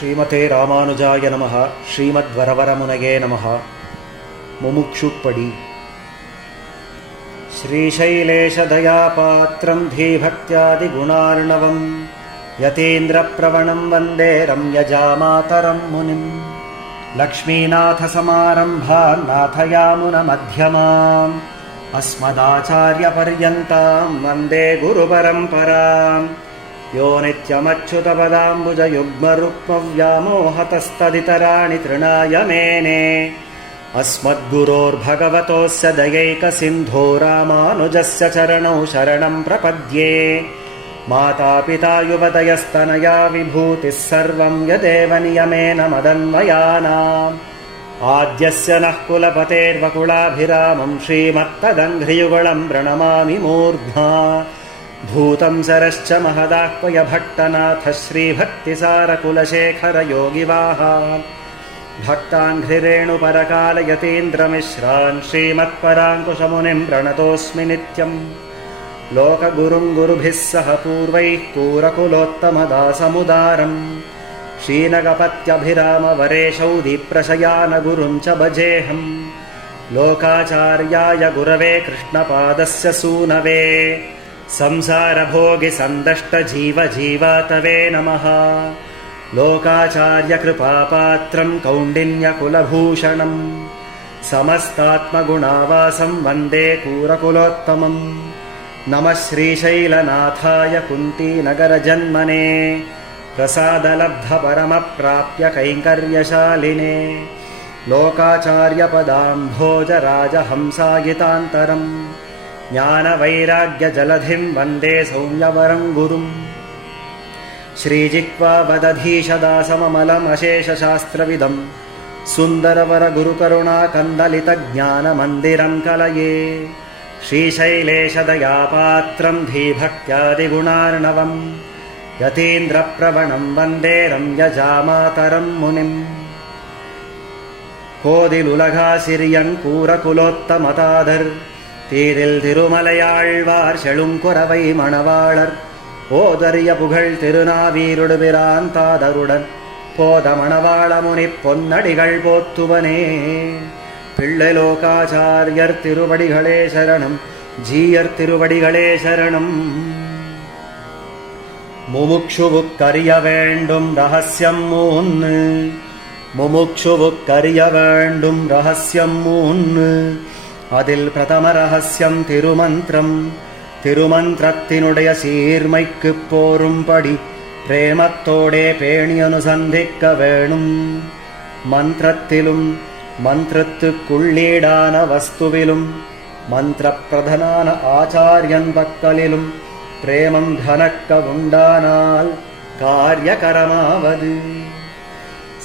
ஸ்ரீமதே ராமானுஜாய நமஹ. ஸ்ரீமத்வரவரமுனையே நமஹ. முமுக்ஷுப்படி. ஸ்ரீசைலேஷதயாபாத்ரம் தீபக்த்யாதிகுணார்ணவம் யதீந்திரப்ரவணம் வந்தே ரம்யஜாமாதரம் முனிம். லக்ஷ்மீநாதசமாரம்பாம் நாதயாமுனமத்யமாம் அஸ்மதாச்சார்யபர்யந்தாம் வந்தே குருபரம்பராம். யோ நித்யமச்சுதபதாம்புஜயுக்மருக்மவ்யாமோஹதஸ்ததிதராணி தೃಣாய மேனே. अस्मद्गुरोर्भगवतोऽस्य दयैकसिन्धो रामानुजस्य चरणौ शरणं प्रपद्ये. मातापिता युवतयस्तनया विभूतिः सर्वं यदेव नियमेन मदन्वयानाम्. आद्यस्य नः कुलपतेर्वकुलाभिरामं श्रीमत्तदङ्घ्रियुगलं प्रणमामि मूर्ध्ना. भूतं सरश्च महदाह्वयभट्टनाथ श्रीभक्तिसारकुलशेखरयोगिवाहान्. भक्ताङ्घ्रिरेणुपरकालयतीन्द्रमिश्रान् श्रीमत्पराङ्कुशमुनिं प्रणतोऽस्मि नित्यम्. लोकगुरुं गुरुभिः सह पूर्वैः पूरकुलोत्तमदासमुदारम् श्रीनगपत्यभिरामवरेशौधिप्रशयानगुरुं च भजेऽहम्. लोकाचार्याय गुरवे कृष्णपादस्य सूनवे संसारभोगिसन्दष्टजीवजीवातवे नमः. लोकाचार्यकृपापात्रं कौण्डिन्यकुलभूषणं समस्तात्मगुणावासं वन्दे कूरकुलोत्तमम्. नमः श्रीशैलनाथाय कुन्तीनगरजन्मने प्रसादलब्धपरमप्राप्य कैङ्कर्यशालिने. लोकाचार्यपदाम्भोजराजहंसायितान्तरम् ज्ञानवैराग्यजलधिं वन्दे सौम्यवरं गुरुम्. श्रीजिह्वावदधीशदासममलमशेषशास्त्रविदं सुन्दरवरगुरुकरुणाकन्दलितज्ञानमन्दिरं कलये. श्रीशैलेशदयापात्रं धीभक्त्यादिगुणार्णवं यतीन्द्रप्रवणं वन्दे रम्यजामातरं मुनिम्. கோதிலுலகாசிரியங்கூரகுலோத்தமதாதர் தீரில் திருமலையாழ்வார் செழுங்குரவை மணவாளர் ஓதரிய புகழ் திருநாவீருடுபிரான் தாதருடன் போத மணவாளமுனி பொன்னடிகள் போத்துவனே. பிள்ளைலோகாச்சாரியர் திருவடிகளே சரணம், ஜீயர் திருவடிகளே சரணம். முமுக்ஷுவுக்கறிய வேண்டும் ரகசியம் மூன்னு, முமுக்ஷுவுக்கறிய வேண்டும் ரகசியம் மூன்னு. அதில் பிரதம ரகசியம் திருமந்திரம். திருமந்திரத்தினுடைய சீர்மைக்கு போரும்படி பிரேமத்தோடே பேணி அனுசந்திக்க வேணும். மந்திரத்திலும் மந்திரத்துக்குள்ளீடான வஸ்துவிலும் மந்திர பிரதனான ஆச்சாரியன் பக்கலிலும் பிரேமம் கனக்க உண்டானால் காரியகரமாவது.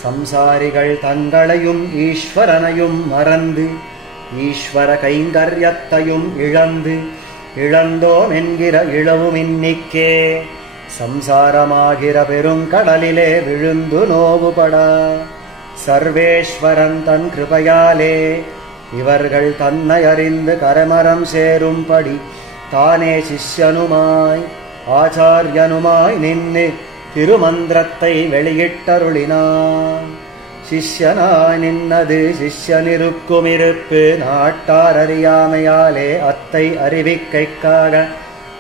சம்சாரிகள் தங்களையும் ஈஸ்வரனையும் மறந்து ஈஸ்வர கைங்கரியத்தையும் இழந்து இழந்தோம் என்கிற இழவும் இன்னிக்கே சம்சாரமாகிற பெருங்கடலிலே விழுந்து நோவுபடா. சர்வேஸ்வரன் தன் கிருபையாலே இவர்கள் தன்னை அறிந்து கரமரம் சேரும்படி தானே சிஷ்யனுமாய் ஆச்சாரியனுமாய் நின்று திருமந்திரத்தை வெளியிட்டருளினான். சிஷ்யனாய் நின்னது சிஷ்யனிருக்கும் இருப்பு நாட்டார் அறியாமையாலே அத்தை அறிவிக்கைக்காக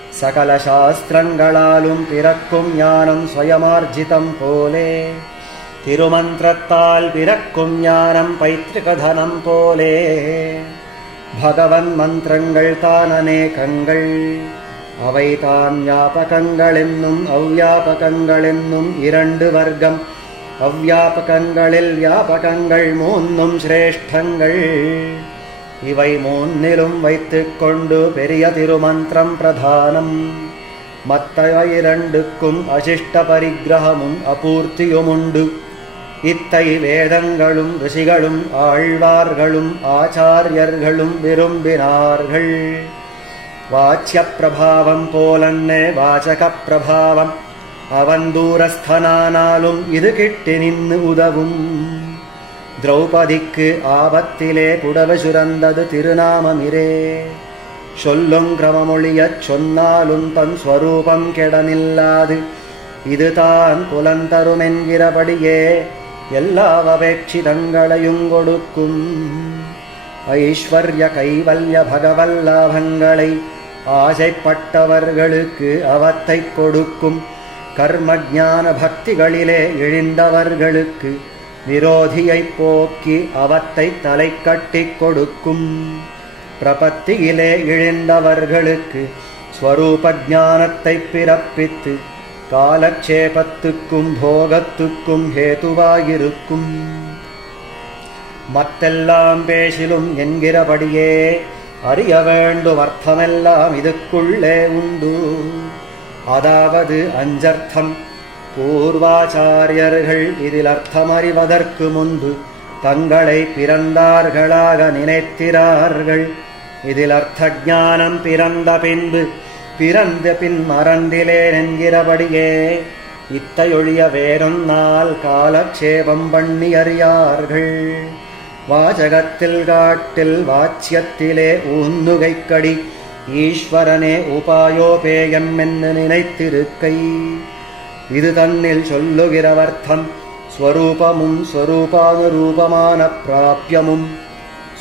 சகல சாஸ்திரங்களாலும் பிறக்கும் ஞானம் ஸ்வயமார்ஜிதம் போலே. திருமந்திரத்தால் பிறக்கும் ஞானம் பைத்ரிகதனம் போலே. பகவன் மந்திரங்கள் தான் அநேகங்கள், அவை தான் வியாபகங்கள் என்னும் அவ்வியாபகங்கள் என்னும் இரண்டு வர்க்கம். அவ்வியாபகங்களில் வியாபகங்கள் மூன்னும் சிரேஷ்டங்கள். இவை மூன்னிலும் வைத்துக் கொண்டு பெரிய திருமந்திரம் பிரதானம். மற்றவை இரண்டுக்கும் அசிஷ்ட பரிகிரகமும் அபூர்த்தியுமுண்டு. இத்தை வேதங்களும் ரிஷிகளும் ஆழ்வார்களும் ஆச்சாரியர்களும் விரும்பினார்கள். வாச்சிய பிரபாவம் போலன்னே வாசக பிரபாவம் அவன் தூரஸ்தனானாலும் இது கிட்டி நின்று உதவும். திரௌபதிக்கு ஆபத்திலே புடவை சுரந்தது திருநாமமிரே. சொல்லும் கிரமமொழியச் சொன்னாலும் தன் ஸ்வரூபம் கெடனில்லாது இதுதான் புலந்தருமென்கிறபடியே எல்லா அபேட்சிதங்களையும் கொடுக்கும். ஐஸ்வர்ய கைவல்ய பகவல்லாபங்களை ஆசைப்பட்டவர்களுக்கு அவத்தை கொடுக்கும். கர்ம ஞான பக்திகளிலே இழிந்தவர்களுக்கு விரோதியை போக்கி அவத்தை தலை கட்டி கொடுக்கும். பிரபத்தியிலே இழிந்தவர்களுக்கு ஸ்வரூப ஞானத்தை பிறப்பித்து காலக்ஷேபத்துக்கும் போகத்துக்கும் ஹேதுவாயிருக்கும். மற்றெல்லாம் பேசிலும் என்கிறபடியே அறிய வேண்டும் அர்த்தமெல்லாம் இதுக்குள்ளே உண்டு. அதாவது அஞ்சர்த்தம். பூர்வாச்சாரியர்கள் இதில் அர்த்தம் அறிவதற்கு முன்பு தங்களை பிறந்தார்களாக நினைத்திரார்கள். இதில் அர்த்த ஞானம் பிறந்த பின்பு பிறந்த பின் மறந்திலேன் என்கிறபடியே இத்தையொழிய வேறொன்னால் காலக்ஷேபம் பண்ணி அறியார்கள். வாசகத்தில் காட்டில் வாச்சியத்திலே ஊன்னுகைக்கடி ஈஸ்வரனே உபாயோபேயம் என்று நினைத்திருக்கை. இது தன்னில் சொல்லுகிறவர்த்தம் ஸ்வரூபமும் ஸ்வரூபானுரூபமான பிராப்யமும்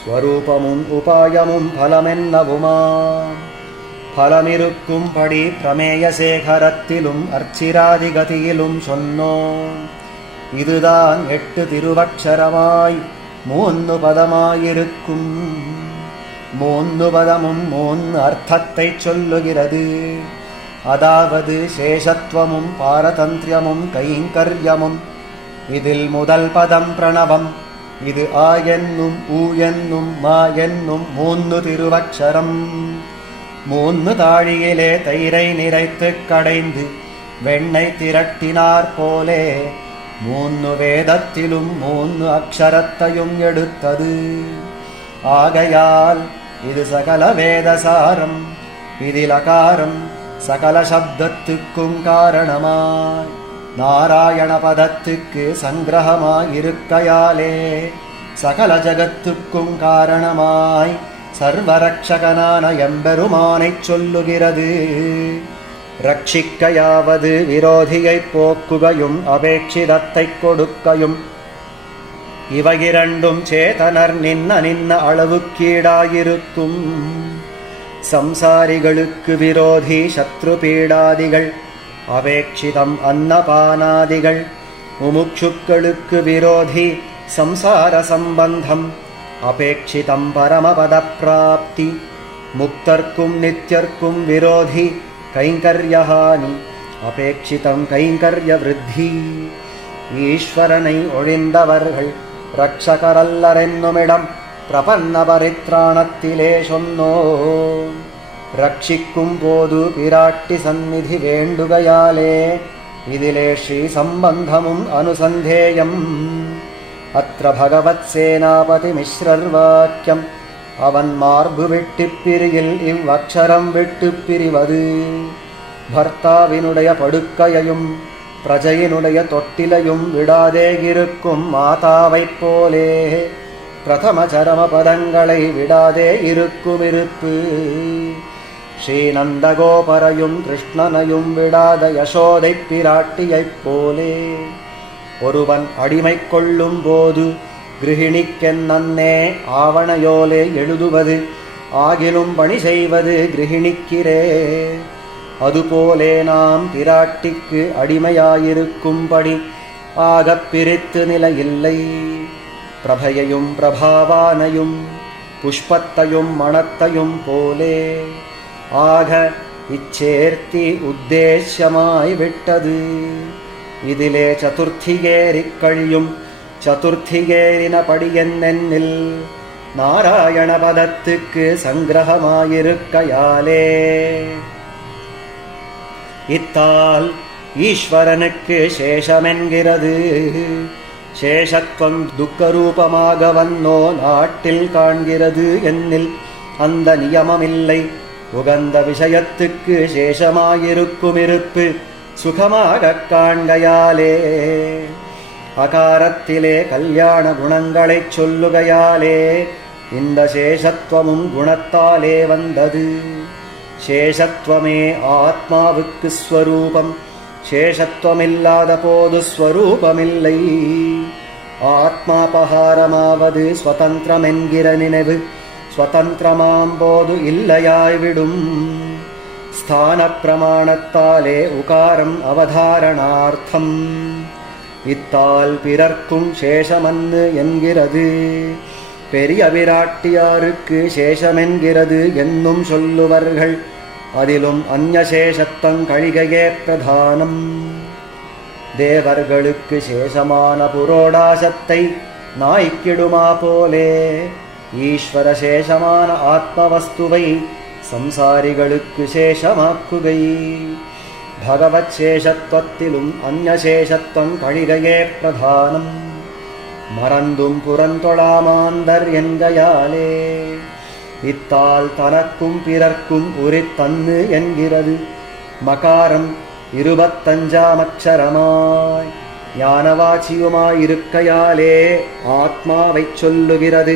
ஸ்வரூபமும் உபாயமும் பலமென்னவுமா. பலமிருக்கும்படி பிரமேய சேகரத்திலும் அர்ச்சிராதிகதியிலும் சொன்னோம். இதுதான் 8 திருவக்ஷரமாய் 3 பதமாயிருக்கும். 3 பதமும் 3 அர்த்தத்தை சொல்லுகிறது. அதாவது சேஷத்துவமும் பாரதந்திரியமும் கைங்கரியமும். இதில் முதல் பதம் பிரணவம். இது ஆ என்னும் ஊ என்னும் மா என்னும் 3 திருவக்ஷரம். 3 தாழியிலே தயிரை நிறைத்து கடைந்து வெண்ணெய் திரட்டினார் போலே 3 வேதத்திலும் 3 அக்ஷரத்தையும் எடுத்தது. ஆகையால் இது சகல வேதசாரம். இதில் அகாரம் சகல சப்தத்துக்கும் காரணமாய் நாராயண பதத்துக்கு சங்கிரகமாயிருக்கையாலே சகல ஜகத்துக்கும் காரணமாய் சர்வரக்ஷகனான எம்பெருமானைச் சொல்லுகிறது. ரட்சிக்கையாவது விரோதியை போக்குகையும் அபேட்சிதத்தை கொடுக்கையும். இவையிரண்டும் சேதனர் நின்ன அளவுக்கீடாயிருக்கும். சம்சாரிகளுக்கு விரோதி சத்ரு பீடாதிகள், அபேட்சிதம் அன்னபானாதிகள். முமுட்சுக்களுக்கு விரோதி சம்சார சம்பந்தம், அபேட்சிதம் பரமபத பிராப்தி. முக்தர்க்கும் நித்யர்க்கும் விரோதி கைங்கர்யஹானி, அபேட்சிதம் கைங்கர்ய விருத்தி. ஈஸ்வரனை ஒழிந்தவர்கள் ரட்சகரல்லரென்னுமிடம் பிரபன்ன பரித்ராணத்திலே சொன்னோம். ரட்சிக்கும் போது பிராட்டி சந்நிதி வேண்டுகையாலே இதிலே ஸ்ரீ சம்பந்தமும் அனுசந்தேயம். அத்ர பகவத் சேனாபதி மிஸ்ரர்வாக்கியம். அவன் மார்பு வெட்டிப் பிரியில் இவ்வக்ஷரம் விட்டுப் பிரிவது. பர்த்தாவினுடைய படுக்கையையும் பிரஜையினுடைய தொட்டிலையும் விடாதே இருக்கும் மாதாவைப் போலே பிரதம சரம பதங்களை விடாதே இருக்கும் இருப்பு. ஸ்ரீநந்தகோபரையும் கிருஷ்ணனையும் விடாத யசோதை பிராட்டியைப் போலே ஒருவன் அடிமை கொள்ளும் போது கிருஹிணிக்கென்னே ஆவணையோலே எழுதுவது ஆகிலும் பணி செய்வது கிருஹிணிக்கிறே. அதுபோலே நாம் பிராட்டிக்கு அடிமையாயிருக்கும்படி ஆகப் பிரித்து நிலையில்லை. பிரபையையும் பிரபாவானையும் புஷ்பத்தையும் மணத்தையும் போலே ஆக இச்சேர்த்தி உத்தேசியமாய் விட்டது. இதிலே சதுர்த்திகேரிக் கழியும். சதுர்த்திகேரினபடி என்னென்னில் நாராயண பதத்துக்கு சங்கிரகமாயிருக்கையாலே இத்தால் ஈஸ்வரனுக்கு சேஷமென்கிறது. சேஷத்துவம் துக்கரூபமாக வந்தோ நாட்டில் காண்கிறது என்னில் அந்த நியமமில்லை. உகந்த விஷயத்துக்கு சேஷமாயிருக்கும் இருப்பு சுகமாகக் காண்கையாலே அகாரத்திலே கல்யாண குணங்களைச் சொல்லுகையாலே இந்த சேஷத்துவமும் குணத்தாலே வந்தது. சேஷத்துவமே ஆத்மாவுக்கு ஸ்வரூபம். சேஷத்துவமில்லாத போது ஸ்வரூபமில்லை. ஆத்மாபகாரமாவது ஸ்வதந்திரமென்கிற நினைவு ஸ்வதந்திரமாம் போது இல்லையாய்விடும். ஸ்தான பிரமாணத்தாலே உகாரம் அவதாரணார்த்தம். இத்தால் பிறர்க்கும் சேஷமன்னு என்கிறது. பெரிய விராட்டியாருக்கு சேஷமென்கிறது என்னும் சொல்லுவர்கள். அதிலும் அந்நசேஷத்தம் கழிகையே பிரதானம். தேவர்களுக்கு சேஷமான புரோடாசத்தை நாய்க்கிடுமா போலே ஈஸ்வர சேஷமான ஆத்மவஸ்துவை சம்சாரிகளுக்கு சேஷமாக்குகை. பகவத் சேஷத்துவத்திலும் அந்நசேஷத்துவம் கழிகையே பிரதானம். மறந்தும் புறந்தொழாமாந்தர் என்கையாலே இத்தால் தனக்கும் பிறர்க்கும் உரித்தன்னு என்கிறது. மகாரம் 25ஆம் அக்ஷரமாய் ஞானவாச்சியுமாயிருக்கையாலே ஆத்மாவைச் சொல்லுகிறது.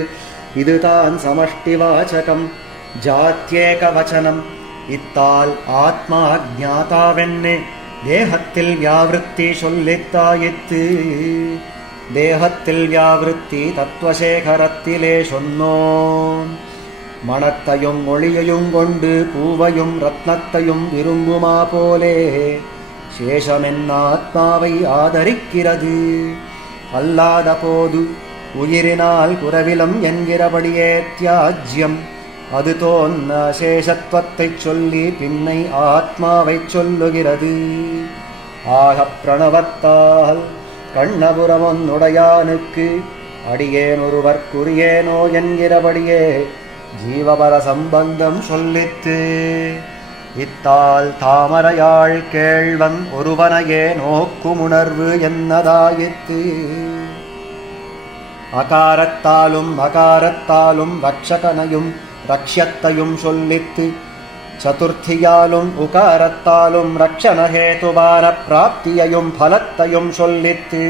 இதுதான் சமஷ்டி வாசகம், ஜாத்யேக வச்சனம். இத்தால் ஆத்மா ஜாதாவென்னு தேகத்தில் வியாவிருத்தி சொல்லித்தாயித்து. தேகத்தில் வியாவிருத்தி தத்துவசேகரத்திலே சொன்னோம். மணத்தையும் ஒளியையும் கொண்டு பூவையும் ரத்னத்தையும் விரும்புமா போலே சேஷமென்ன ஆத்மாவை ஆதரிக்கிறது. அல்லாத போது உயிரினால் குறவிலம் என்கிறபடியே தியாஜ்யம். அது தோன்ன சேஷத்துவத்தைச் சொல்லி பின்னை ஆத்மாவைச் சொல்லுகிறது. ஆக பிரணவத்தால் கண்ணபுரமொன்னுடையானுக்கு அடியேன் ஒருவர்க்குரியேனோ என்கிறபடியே ஜீவபர சம்பந்தம் சொல்லித்து. இத்தால் தாமரையாள் கேள்வன் ஒருவனையே நோக்குமுணர்வு என்னதாயித்து. அகாரத்தாலும் அகாரத்தாலும் ரக்ஷகனையும் ரக்ஷத்தையும் சொல்லித்து. சதுர்த்தியாலும் உகாரத்தாலும் ரக்ஷணஹேதுவான பிராப்தியையும் பலத்தையும் சொல்லித்து.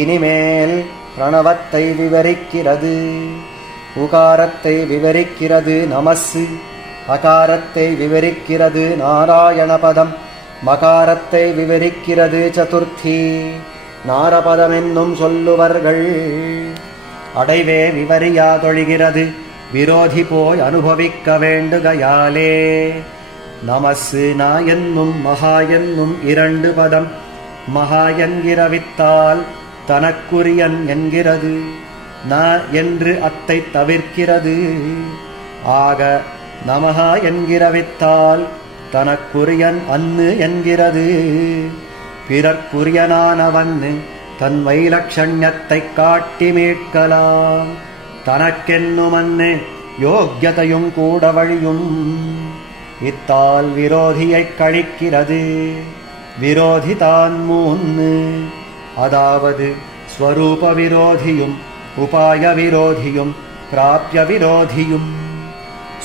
இனிமேல் பிரணவத்தை விவரிக்கிறது. உகாரத்தை விவரிக்கிறது நமஸ்ஸு. அகாரத்தை விவரிக்கிறது நாராயணபதம். மகாரத்தை விவரிக்கிறது சதுர்த்தி. நாரபதம் என்னும் சொல்லுவர்கள். அடைவே விவரியாதொழிகிறது விரோதி போய் அனுபவிக்க வேண்டுகையாலே. நமஸ்ஸு நா என்னும் மகா என்னும் 2 பதம். மகா என்கிறவித்தால் தனக்குரியன் என்கிறது. ந என்று அத்தை தவிர்க்கிறது. ஆக நமஹா என்கிறவித்தால் தனக்குரியன் அன்னு என்கிறது. பிறர்க்குரியனானவன்னு தன் வைலட்சண்யத்தைக் காட்டி மீட்கலாம். தனக்கென்னுமன்னு யோக்கியதையும் கூட வழியும். இத்தால் விரோதியைக் கழிக்கிறது. விரோதி தான் 3, அதாவது ஸ்வரூப விரோதியும் உபாய விரோதியும் பிராப்ய விரோதியும்.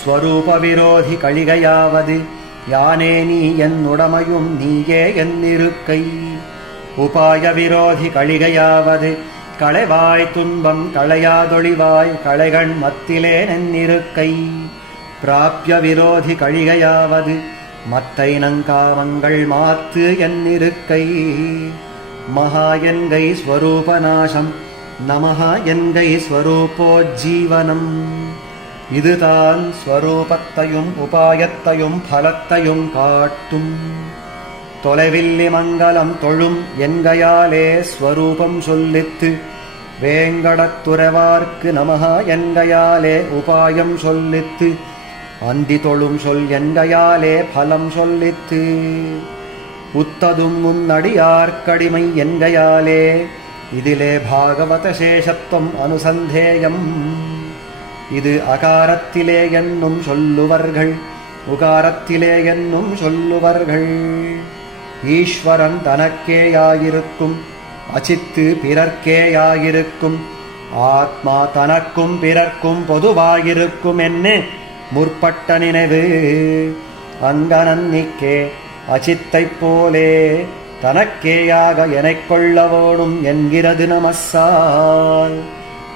ஸ்வரூப விரோதி கழிகையாவது யானே நீ என் உடமையும் நீயே என் இருக்கை. உபாய விரோதி கழிகையாவது களைவாய் துன்பம் களையாதொழிவாய் களைகண் மத்திலே நென்னிருக்கை. பிராப்ய விரோதி கழிகையாவது மத்தை நங்காமங்கள் மாத்து என்னிருக்கை. மகா என்கை ஸ்வரூபநாசம் நமஹா என்கை ஸ்வரூபோஜ்ஜீவனம். இதுதான் ஸ்வரூபத்தையும் உபாயத்தையும் பலத்தையும் காட்டும். தொலைவில்லி மங்கலம் தொழும் என்கையாலே ஸ்வரூபம் சொல்லித்து. வேங்கடத்துறவார்க்கு நமஹா என்கையாலே உபாயம் சொல்லித்து. அந்தி தொழும் சொல் என்கையாலே பலம் சொல்லித்து. உத்ததும் முன்னடியார்க்கடிமை என்கையாலே இதிலே பாகவத சேஷத்துவம் அனுசந்தேயம். இது அகாரத்திலே என்னும் சொல்லுவர்கள், உகாரத்திலே என்னும் சொல்லுவர்கள். ஈஸ்வரன் தனக்கேயாயிருக்கும், அச்சித்து பிறர்க்கேயாயிருக்கும். ஆத்மா தனக்கும் பிறர்க்கும் பொதுவாயிருக்கும் என்று முற்பட்ட நினைவு. அங்கனன்னிக்கே அச்சித்தைப் போலே தனக்கேயாக எனக் கொள்ளவோடும் என்கிறது நமஸ்ஸால்.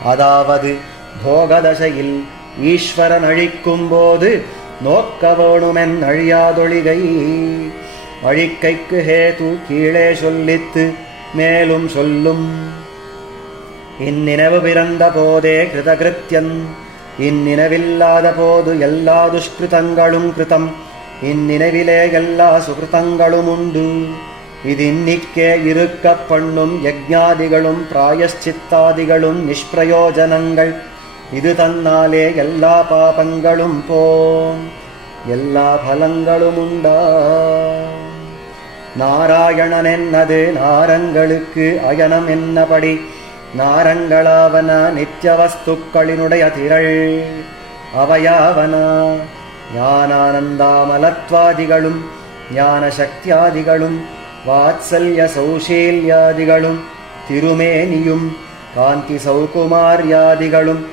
அதாவது போகதசையில் ஈஸ்வரன் அழிக்கும் போது நோக்கவோணுமென் அழியாதொழிகை. அழிக்கைக்கு ஹேது கீழே சொல்லித்து மேலும் சொல்லும். இந்நினைவு பிறந்த போதே கிருதகிருத்யன், இந்நினைவில்லாத போது எல்லா துஷ்கிருதங்களும் கிருதம், இந்நினைவிலே எல்லா சுகிருதங்களும் உண்டு. இதின்னிக்கே இருக்க பண்ணும் யஜ்ஞாதிகளும் பிராயஷ்சித்தாதிகளும் நிஷ்பிரயோஜனங்கள், இது தன்னாலே எல்லா பாபங்களும் போம், எல்லா பலங்களும் உண்டா. நாராயணன் என்னது நாரங்களுக்கு அயனம் என்னபடி, நாரங்களாவன நித்திய வஸ்துக்களினுடைய திரள், அவையாவன ஞானானந்தாமலத்வாதிகளும் ஞான சக்தியாதிகளும் வாத்சல்ய சௌஷீல்யாதிகளும் திருமேனியும் காந்தி சௌகுமார்யாதிகளும்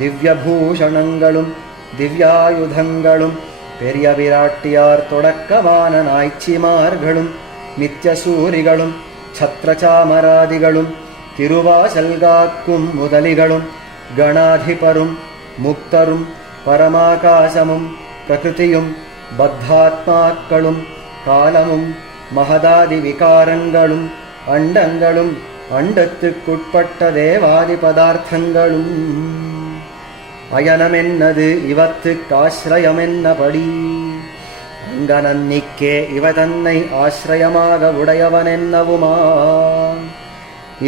திவ்யபூஷணங்களும் திவ்யாயுதங்களும் பெரிய விராட்டியார் தொடக்கமான நாய்ச்சிமார்களும் நித்யசூரிகளும் சத்ரசாமராதிகளும் திருவாசல்காக்கும் முதலிகளும் கணாதிபரும் முக்தரும் பரமாகாசமும் பிரகிருதியும் பத்தாத்மாக்களும் காலமும் மகதாதி விகாரங்களும் அண்டங்களும் அண்டத்துக்குட்பட்ட தேவாதி பதார்த்தங்களும் அயனமென்னது இவத்துக்காசிரயமென்னபடி, அங்கனன்னிக்கே இவ தன்னை ஆசிரயமாக உடையவனென்னவுமா.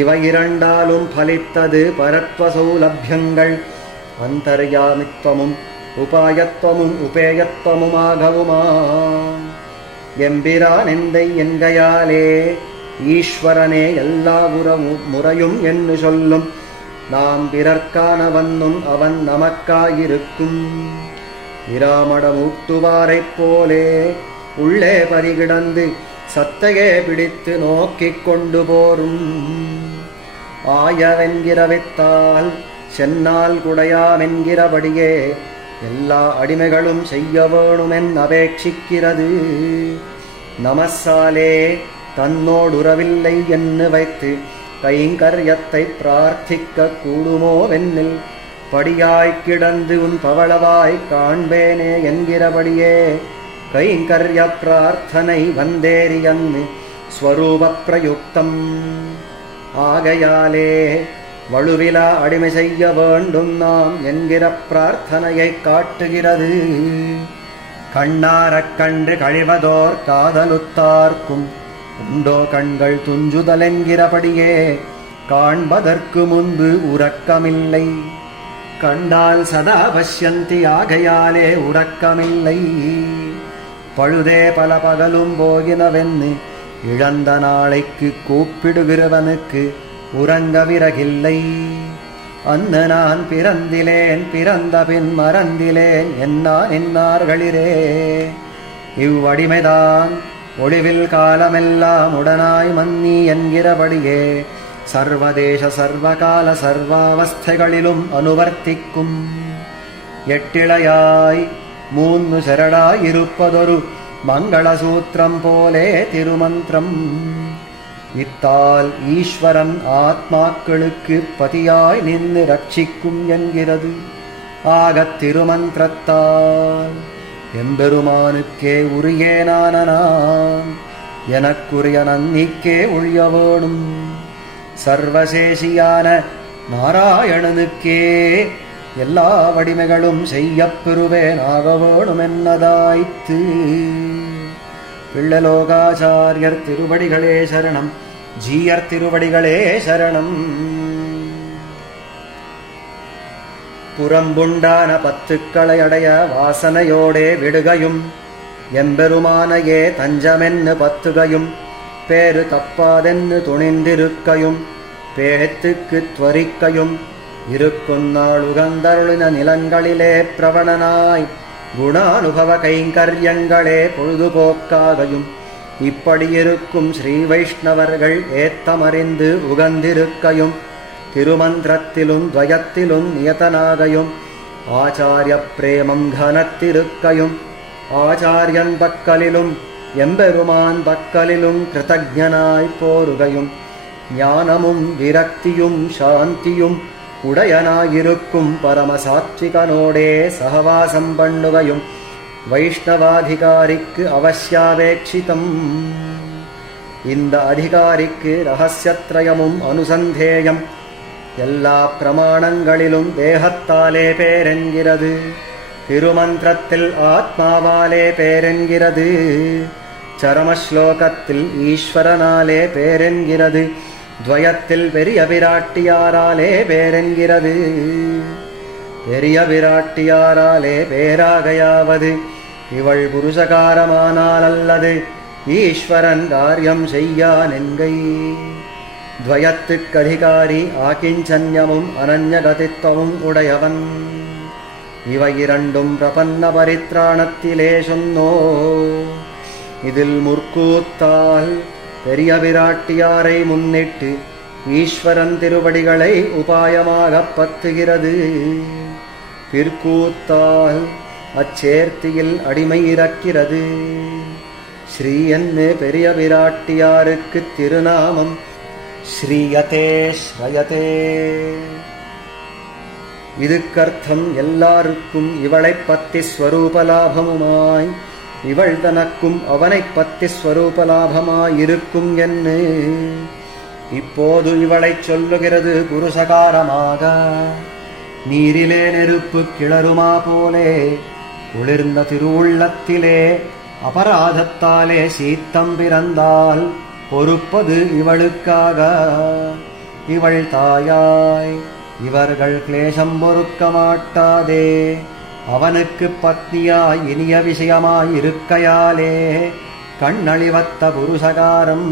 இவை இரண்டாலும் பலித்தது பரத்வ சௌலபியங்கள், அந்தர்யாமித்வமும் உபாயத்வமும் உபேயத்வமுமாகவுமா. எம்பிரான் எந்தை என்கையாலே ஈஸ்வரனே எல்லா முறையும் என்று சொல்லும், நாம் பிறர்க்கானவன்னும் அவன் நமக்காயிருக்கும். இராமடமூட்டுவாரைப் போலே உள்ளே பறிகிடந்து சத்தையே பிடித்து நோக்கிக் கொண்டு போரும். ஆயவென்கிறவித்தால் சென்னால் குடையாமென்கிறபடியே எல்லா அடிமைகளும் செய்ய வேணுமென் அபேட்சிக்கிறது. நமசாலே தன்னோடுறவில்லை என்று வைத்து கைங்கரியத்தை பிரார்த்திக்க கூடுமோவென்னில், படியாய்க் கிடந்து உன் பவளவாய் காண்பேனே என்கிறபடியே கைங்கரிய பிரார்த்தனை வந்தேரியன்னு ஸ்வரூப பிரயுக்தம். ஆகையாலே வலுவிலா அடிமை செய்ய வேண்டும் நாம் என்கிற பிரார்த்தனையை காட்டுகிறது. கண்ணாரக் கண்டு கழிவதோர் காதலுத்தார்க்கும் உண்டோ கண்கள் துஞ்சுதலென்கிறபடியே, காண்பதற்கு முன்பு உறக்கமில்லை, கண்டால் சதா பஷ்யந்தி ஆகையாலே உறக்கமில்லை. பழுதே பல பகலும் போகினவென்னு இழந்த நாளைக்கு கூப்பிடுகிறவனுக்கு உறங்க விறகில்லை. அன்னு நான் பிறந்திலேன் பிறந்த பின் மறந்திலேன் என்னார்களிரே. இவ்வடிமைதான் ஒளிவில் காலமெல்லாம் உடனாய் மன்னி என்கிறபடியே சர்வதேச சர்வகால சர்வாவஸ்தைகளிலும் அனுவர்த்திக்கும். எட்டிளையாய் மூன்று சரடாயிருப்பதொரு மங்களசூத்திரம் போலே திருமந்திரம். இத்தால் ஈஸ்வரன் ஆத்மாக்களுக்கு பதியாய் நின்று ரட்சிக்கும் என்கிறது. ஆகத் திருமந்திரத்தால் எம்பெருமானுக்கே உரியேனானான், எனக்குரிய நன்னிக்கே ஒழிய வேணும். சர்வசேஷியான நாராயணனுக்கே எல்லா வடிமைகளும் செய்யப் பெறுவேனாக வேணுமென்னதாய்த்து. பிள்ளலோகாச்சாரியர் திருவடிகளே சரணம், ஜீயர் திருவடிகளே சரணம். புறம்புண்டான பத்துக்களை அடைய வாசனையோடே விடுகையும், எம்பெருமானையே தஞ்சமென்னு பத்துகையும், பேரு தப்பாதென்னு துணிந்திருக்கையும், பேத்துக்கு துவரிக்கையும், இருக்கும் நாள் உகந்தருளின நிலங்களிலே பிரவணனாய் குணானுபவ கைங்கரியங்களே பொழுதுபோக்காகையும், இப்படியிருக்கும் ஸ்ரீ வைஷ்ணவர்கள் ஏத்தமறிந்து உகந்திருக்கையும், திருமந்திரத்திலும் துவயத்திலும் நியதனாகையும், ஆச்சாரிய பிரேமம் கனத்திருக்கையும், ஆச்சாரியன் பக்கலிலும் எம்பெருமான் பக்கலிலும் கிருதஜ்ஞனாய் போருகையும், ஞானமும் விரக்தியும் சாந்தியும் உடையனாயிருக்கும் பரமசாத்விகனோடே சகவாசம் பண்ணுகையும், வைஷ்ணவாதிகாரிக்கு அவசியாவேட்சிதம். இந்த அதிகாரிக்கு ரகசியத்ரயமும் அனுசந்தேயம். எல்லா பிரமாணங்களிலும் தேகத்தாலே பேரென்கிறது, திருமந்திரத்தில் ஆத்மாவாலே பேரென்கிறது, சரமஸ்லோகத்தில் ஈஸ்வரனாலே பேரென்கிறது, துவயத்தில் பெரிய பிராட்டியாராலே பேரென்கிறது. பெரிய பிராட்டியாராலே பேராகையாவது இவள் புருஷகாரமானால் அல்லது ஈஸ்வரன் காரியம் செய்யானென்கை. துவயத்துக்கதிகாரி ஆகிஞ்சன்யமும் அனன்யகதித்வமும் உடையவன். இவை இரண்டும் பிரபன்ன பரித்ராணத்திலே சொன்னோ. இதில் முற்கூத்தால் பெரிய பிராட்டியாரை முன்னிட்டு ஈஸ்வரன் திருவடிகளை உபாயமாக பத்துகிறது. பிற்கூத்தால் அச்சேர்த்தியில் அடிமை இறக்கிறது. ஸ்ரீ என்று பெரிய பிராட்டியாருக்கு திருநாமம். ஸ்ரீயதே ஸ்ரயதே. இதுக்கர்த்தம் எல்லாருக்கும் இவளை பத்தி ஸ்வரூபலாபமுமாய் இவள் தனக்கும் அவனை பத்தி ஸ்வரூபலாபமாயிருக்கும் என்று இப்போது இவளை சொல்லுகிறது புருஷகாரமாக. நீரிலே நெருப்பு கிளறுமா போலே குளிர்ந்த திருவுள்ளத்திலே அபராதத்தாலே சீத்தம் பிறந்தால் பொறுப்பது இவளுக்காக. இவள் தாயாய் இவர்கள் கிளேசம் பொறுக்க மாட்டாதே. அவனுக்கு பத்னியாய் இனிய விஷயமாயிருக்கையாலே கண்ணழிவத்த புருஷகாரம்.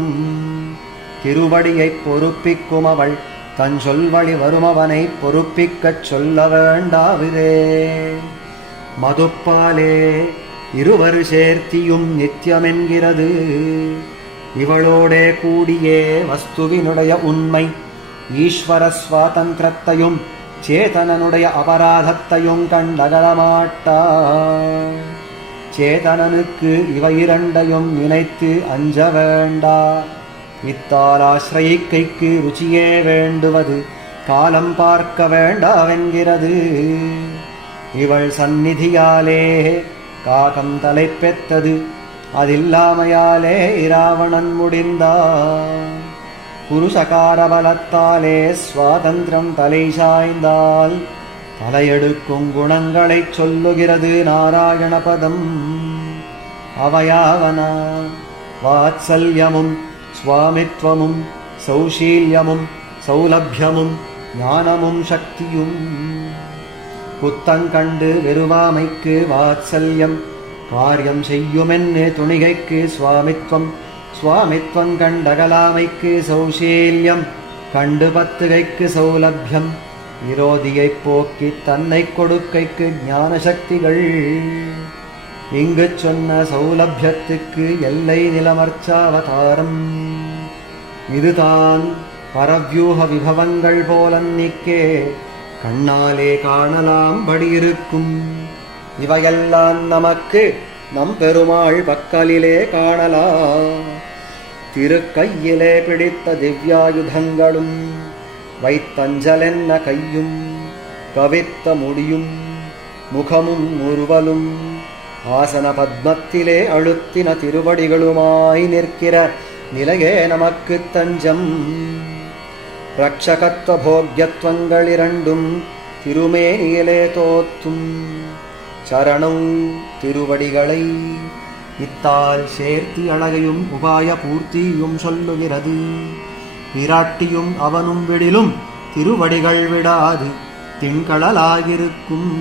திருவடியைப் பொறுப்பிக்கும் அவள் தன் சொல்வழி வருமவனை பொறுப்பிக்கச் சொல்ல வேண்டாவிரே. மதுப்பாலே இருவரு சேர்த்தியும் நித்தியமென்கிறது. இவளோடே கூடியே வஸ்துவினுடைய உண்மை ஈஸ்வர சுவாதந்திரத்தையும் சேதனனுடைய அபராதத்தையும் கண்டகலமாட்டா. சேதனனுக்கு இவை இரண்டையும் நினைத்து அஞ்ச வேண்டா. இத்தால் ஆசிரயிக்கைக்கு ருச்சியே வேண்டுவது காலம் பார்க்க வேண்டாவென்கிறது. இவள் சந்நிதியாலே காகம் தலை பெற்றது, அதில்லாமையாலே இராவணன் முடிந்தான். புருஷகார பலத்தாலே சுவாதந்திரம் தலை சாய்ந்தால் தலையெடுக்கும் குணங்களைச் சொல்லுகிறது நாராயண பதம். அவையாவன வாத்சல்யமும் சுவாமித்வமும் சௌஷீல்யமும் சௌலபியமும் ஞானமும் சக்தியும். புத்தங்கண்டு வெறுவாமைக்கு வாத்சல்யம், காரியம் செய்யுமென்னு துணிகைக்கு சுவாமித்வம், சுவாமித்வம் கண்டகலாமைக்கு சௌஷீல்யம், கண்டு பத்துகைக்கு சௌலபியம், விரோதியைப் போக்கி தன்னை கொடுக்கைக்கு ஞான சக்திகள். இங்கு சொன்ன சௌலபியத்துக்கு எல்லை நிலமர்ச்சாவதாரம். இதுதான் பரவியூக விபவங்கள் போலன்னிக்கே கண்ணாலே காணலாம் படியிருக்கும். இவையெல்லாம் நமக்கு நம் பெருமாள் பக்கலிலே காணலாம். திருக்கையிலே பிடித்த திவ்யாயுதங்களும் வைத்தஞ்சலென்ன கையும் கவித்த முடியும் முகமும் உருவலும் ஆசன பத்மத்திலே அழுத்தின திருவடிகளுமாய் நிற்கிற நிலையே நமக்கு தஞ்சம். ரக்ஷகத்துவ போக்யத்வங்கள் இரண்டும் திருமேனியிலே தோத்தும் சரணம் திருவடிகளை. இத்தால் சேர்த்தி அழகையும் உபாய பூர்த்தியும் சொல்லுகிறது. பிராட்டியும் அவனும் விடிலும் திருவடிகள் விடாது திண்கடலாயிருக்கும்.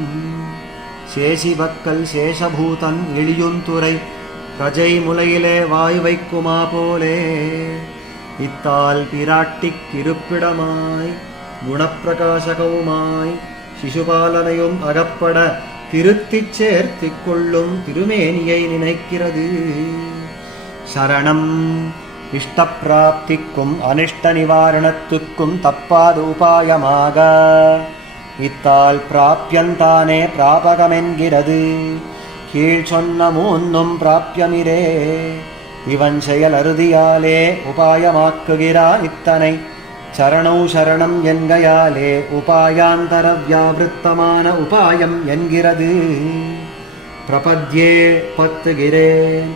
சேஷிவக்கல் சேஷபூதன் எளியுந்துறை பிரஜை முலையிலே வாய் வைக்குமா போலே. இத்தால் பிராட்டிக்கிருப்பிடமாய் குணப்பிரகாசகவுமாய் சிசுபாலனையும் அகப்பட திருத்திச் சேர்த்திக் கொள்ளும் திருமேனியை நினைக்கிறது. சரணம் இஷ்டப்பிராப்திக்கும் அனிஷ்ட நிவாரணத்துக்கும் தப்பாத உபாயமாக. இத்தால் பிராப்யந்தானே பிராபகமென்கிறது. கீழ் சொன்ன மூன்னும் பிராப்யமிரே. இவன் செயல் அறுதியாலே உபாயமாக்குகிறான் இத்தனை. சரணௌ சரணம் என்கையாலே உபாயாந்தர வியாவிருத்தமான உபாயம் என்கிறது. பிரபத்யே பத்துகிறேன்.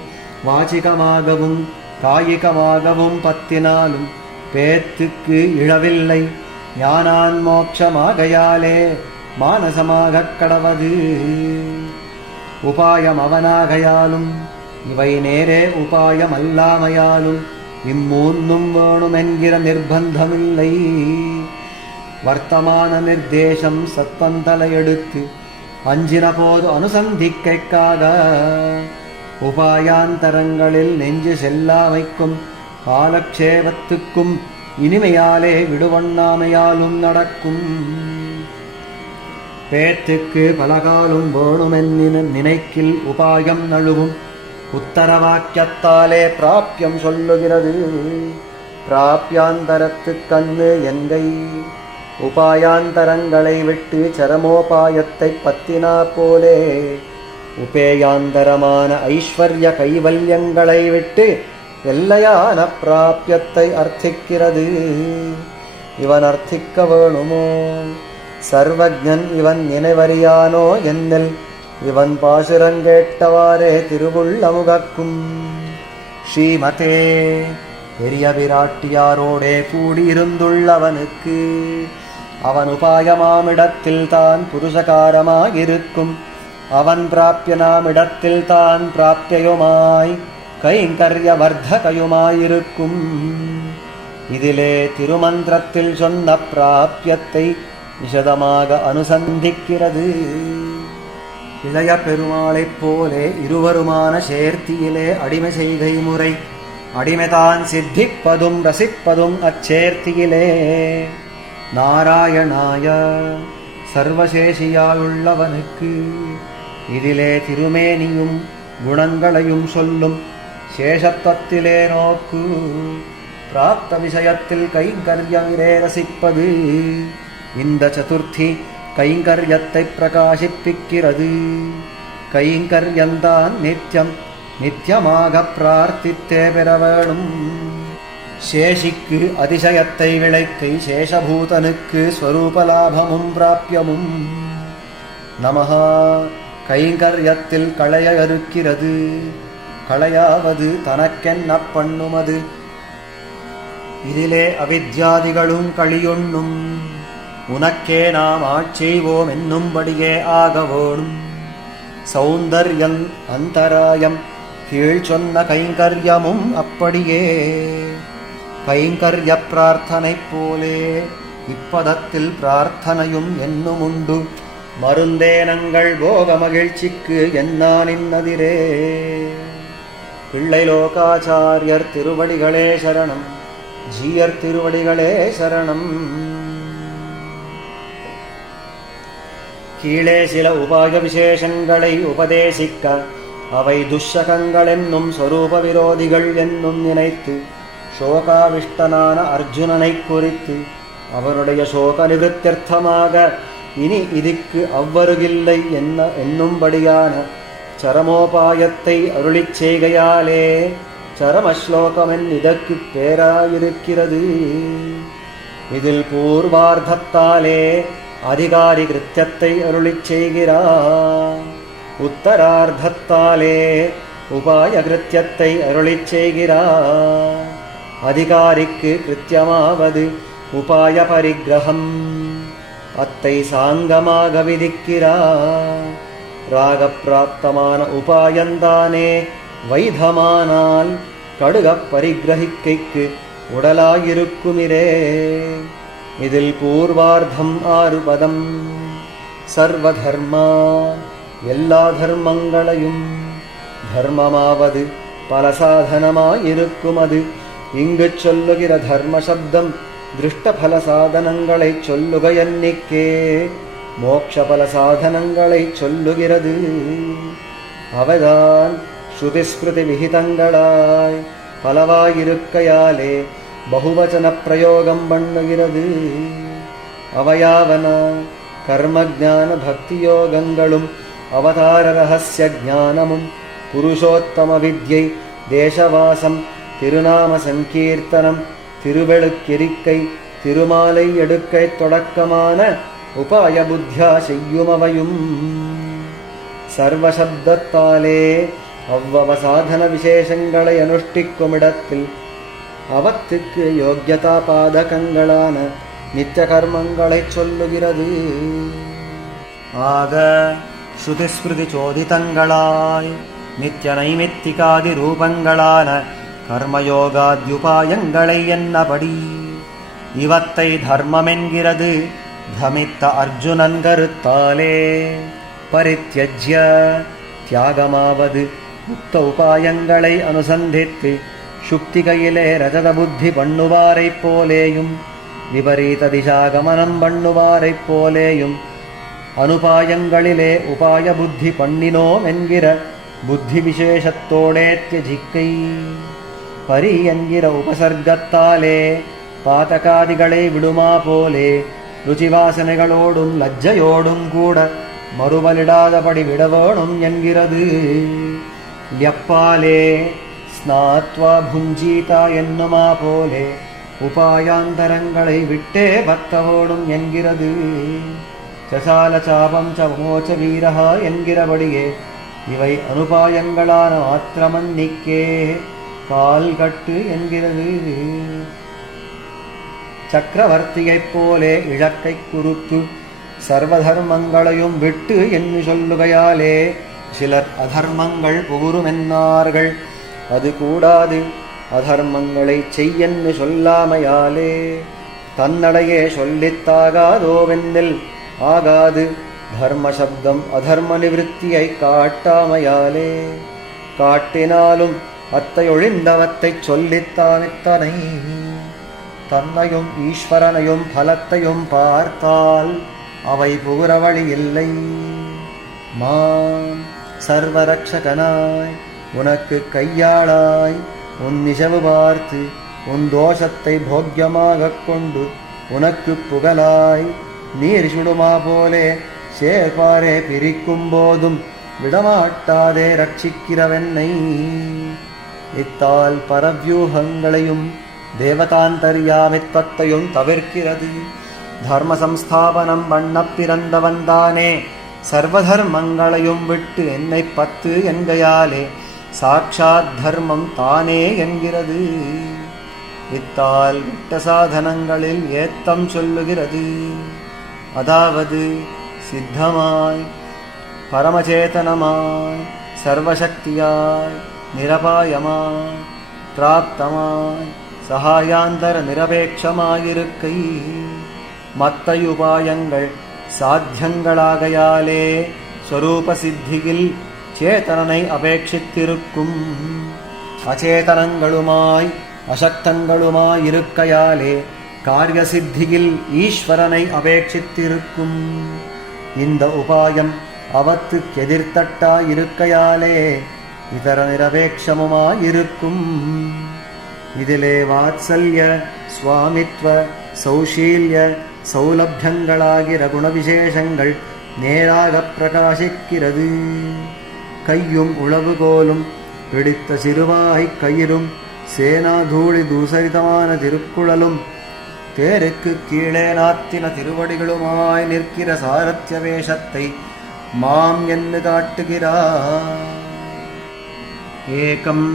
வாச்சிகமாகவும் காயிகமாகவும் பத்தினாலும் பேத்துக்கு இழவில்லை. ஞானான் மோட்சமாகையாலே மானசமாகக் கடவது. உபாயம் அவனாகையாலும் இவை நேரே உபாயம் அல்லாமையாலும் இம்மூன்னும் வேணுமென்கிற நிர்பந்தமில்லை. வர்த்தமான நிர்தேசம் சத்வந்தலை எடுத்து அஞ்சின போது அனுசந்திக்கைக்காக உபாயாந்தரங்களில் நெஞ்சு செல்லாமைக்கும் காலக்ஷேபத்துக்கும் இனிமையாலே விடுவண்ணாமையாலும் நடக்கும். பேத்துக்கு பலகாலும் வேணுமென்னின நினைக்கில் உபாயம் நழுவும். உத்தரவாக்கியத்தாலே பிராப்யம் சொல்லுகிறது. பிராப்யாந்தரத்து கண்ணு எங்கை. உபாயாந்தரங்களை விட்டு சரமோபாயத்தை பத்தினா போலே உபேயாந்தரமான ஐஸ்வர்ய கைவல்யங்களை விட்டு எல்லையான பிராப்யத்தை அர்த்திக்கிறது. இவன் அர்த்திக்க வேணுமோ? சர்வஜன் இவன் நினைவறியானோ என்னில் இவன் பாசுரங்கேட்டவாறே திருவுள்ளமுகக்கும். ஸ்ரீமதே பெரிய விராட்டியாரோடே கூடியிருந்துள்ளவனுக்கு அவன் உபாயமாமிடத்தில் தான் புருஷகாரமாயிருக்கும். அவன் பிராப்யனாமிடத்தில் தான் பிராப்தியுமாய் கைங்கர்ய வர்த்தகையுமாயிருக்கும். இதிலே திருமந்திரத்தில் சொன்ன பிராப்யத்தை விசதமாக அனுசந்திக்கிறது. இளைய பெருமாளைப் போலே இருவருமான சேர்த்தியிலே அடிமை செய்கை முறை. அடிமைதான் சித்திப்பதும் ரசிப்பதும் அச்சேர்த்தியிலே. நாராயணாய சர்வசேஷியாயுள்ளவனுக்கு இதிலே திருமேனியும் குணங்களையும் சொல்லும் சேஷத்துவத்திலே நோக்கு. பிராப்த விஷயத்தில் கைங்கர்யமிலே ரசிப்பது. இந்த சதுர்த்தி கைங்கர்யத்தை பிரகாசிப்பிக்கிறது. கைங்கர்யந்தான் நித்தியம் நித்தியமாக பிரார்த்தித்தே பெற வேணும். சேஷிக்கு அதிசயத்தை விளைக்கை சேஷபூதனுக்கு ஸ்வரூபலாபமும் பிராப்யமும். நமஹா கைங்கர்யத்தில் களைய இருக்கிறது. களையாவது தனக்கென்ன பண்ணுமது. இதிலே அவித்யாதிகளும் களியொண்ணும். உனக்கே நாம் ஆட்செய்வோம் என்னும்படியே ஆகவோணும். சௌந்தர்யம் அந்தராயம் கீழ் சொன்ன கைங்கர்யமும் அப்படியே. கைங்கர்ய பிரார்த்தனை போலே இப்பதத்தில் பிரார்த்தனையும் என்னும் உண்டு. மருந்தேனங்கள் போக மகிழ்ச்சிக்கு என்னானின்னதிரே. பிள்ளை லோகாச்சாரியர் திருவடிகளே சரணம். ஜீயர் திருவடிகளே சரணம். கீழே சில உபாய விசேஷங்களை உபதேசிக்க அவை துஷகங்கள் என்னும் ஸ்வரூப விரோதிகள் என்னும் நினைத்து சோகாவிஷ்டனான அர்ஜுனனை குறித்து அவருடைய சோக நிவத்தியர்த்தமாக இனி இதுக்கு அவ்வருகில்லை என்னும்படியான சரமோபாயத்தை அருளிச் செய்கையாலே சரமஸ்லோகமென் இதற்கு பேராயிருக்கிறது. இதில் பூர்வார்த்தத்தாலே அதிகாரி கிருத்தியத்தை அருளிச் செய்கிறார். உத்தரார்த்தத்தாலே உபாய கிருத்தியத்தை அருளிச் செய்கிறார். அதிகாரிக்கு கிருத்தியமாவது உபாய பரிகிரகம். அத்தை சாங்கமாக விதிக்கிறார். ராகப்பிராப்தமான உபாயந்தானே வைதமானால் கடுகப் பரிகிரகிக்கைக்கு உடலாயிருக்குமிரே. இதில் பூர்வார்த்தம் 6 பதம். சர்வதர்மா எல்லா தர்மங்களையும். தர்மமாவது பல சாதனமாயிருக்குமது. இங்கு சொல்லுகிற தர்ம சப்தம் திருஷ்டபல சாதனங்களை சொல்லுக எண்ணிக்கே மோக்ஷபல சாதனங்களை சொல்லுகிறது. அவைதான் ஸ்ருதிஸ்மிருதி விகிதங்களாய் பலவாயிருக்கையாலே பகுவச்சன பிரயோகம் பண்ணுகிறது. அவையாவன கர்மஜான பக்தியோகங்களும் அவதார ரகசிய ஞானமும் புருஷோத்தம வித்யை தேசவாசம் திருநாம சங்கீர்த்தனம் திருவெளுக்கெரிக்கை திருமாலை எடுக்கை தொடக்கமான உபாய புத்தியா செய்யுமவையும். சர்வசப்தத்தாலே அவ்வவ சாதன விசேஷங்களை அனுஷ்டிக்குமிடத்தில் அவத்துக்கு யோக்கியதா பாதகங்களான நித்திய கர்மங்களைச் சொல்லுகிறது. ஆக ஸ்ருதிஸ்மிருதி சோதிதங்களாய் நித்திய நைமித்திகாதி ரூபங்களான கர்மயோகாத்யுபாயங்களை என்னபடி இவத்தை தர்மமென்கிறது தமித்த அர்ஜுனன் கருத்தாலே பரித்யஜ்ய தியாகமாவது முக்த உபாயங்களை அனுசந்தித்து சுக்திகையிலே ரஜத புத்தி பண்ணுவாரைப் போலேயும் விபரீத திசாகமனம் பண்ணுவாரைப் போலேயும் அனுபாயங்களிலே உபாய புத்தி பண்ணினோம் என்கிற புத்தி விசேஷத்தோடே தியஜிக்கை பரி என்கிற உபசர்க்கத்தாலே பாதகாதிகளை விடுமா போலே ருச்சிவாசனைகளோடும் லஜ்ஜையோடும் கூட மறுபலிடாதபடி விடவேணும் என்கிறது. யப்பாலே ஸ்நாத்வா புஞ்சீதா என்னுமா போலே உபாயாந்தரங்களை விட்டே பக்தவோடும் என்கிறது. சசால சாபம் சமோச்ச வீரஹா என்கிறபடியே இவை அனுபாயங்களான மாத்திரமன்னிக்கே கால்கட்டு என்கிறது. சக்கரவர்த்தியைப் போலே இழக்கை குறுப்பு சர்வதர்மங்களையும் விட்டு என்று சொல்லுகையாலே சிலர் அதர்மங்கள் புகுருமென்னார்கள். அது கூடாது. அதர்மங்களை செய்யன்னு சொல்லாமையாலே தன்னடையே சொல்லித்தாகாதோவென்னில் ஆகாது. தர்ம சப்தம் அதர்ம நிவிருத்தியை காட்டாமையாலே காட்டினாலும் அத்தை ஒழிந்தவத்தைச் சொல்லித்தாவித்தனை தன்னையும் ஈஸ்வரனையும் பலத்தையும் பார்த்தால் அவை புகுற வழி இல்லை. மாம் சர்வரக்ஷகனாய் உனக்கு கையாளாய் உன் நிசவு பார்த்து உன் தோஷத்தை போக்கியமாகக் கொண்டு உனக்கு புகழாய் நீர் சுடுமா போலே சேர்பாரே பிரிக்கும் போதும் விடமாட்டாதே ரட்சிக்கிறவென்னை. இத்தால் பரவியூகங்களையும் தேவதாந்தர்யாமித்வத்தையும் தவிர்க்கிறது. தர்ம சம்ஸ்தாபனம் பண்ண பிறந்தவன்தானே சர்வதர்மங்களையும் விட்டு என்னை பத்து என்கையாலே சாட்சாத் தர்மம் தானே என்கிறது. இத்தால் விட்ட சாதனங்களில் ஏத்தம் சொல்லுகிறது. அதாவது சித்தமாய் பரமச்சேதனமாய் சர்வசக்தியாய் நிரபாயமாய் பிராப்தமாய் சகாயாந்தர நிரபேட்சமாயிருக்கை மத்தையுபாயங்கள் சாத்தியங்களாகையாலே ஸ்வரூப சித்தியில் சேதனனை அபேட்சித்திருக்கும். அச்சேதனங்களுமாய் அசக்தங்களுமாயிருக்கையாலே காரிய சித்தியில் ஈஸ்வரனை அபேட்சித்திருக்கும். இந்த உபாயம் அவத்துக்கு எதிர்த்தட்டாயிருக்கையாலே இதர நிரபேட்சமுமாயிருக்கும். இதிலே வாத்சல்ய சுவாமித்வ சௌஷீல்ய சௌலபியங்களாகிற குணவிசேஷங்கள் நேராக பிரகாசிக்கிறது. கையும் உளவுகோலும் பிடித்த சிறுவாய் கயிறும் சேனாதூளி தூசரிதமான திருக்குழலும் தேருக்கு கீழே நாத்தின திருவடிகளுமாய் நிற்கிற சாரத்திய வேஷத்தை மாம் என்று காட்டுகிறார். ஏகம்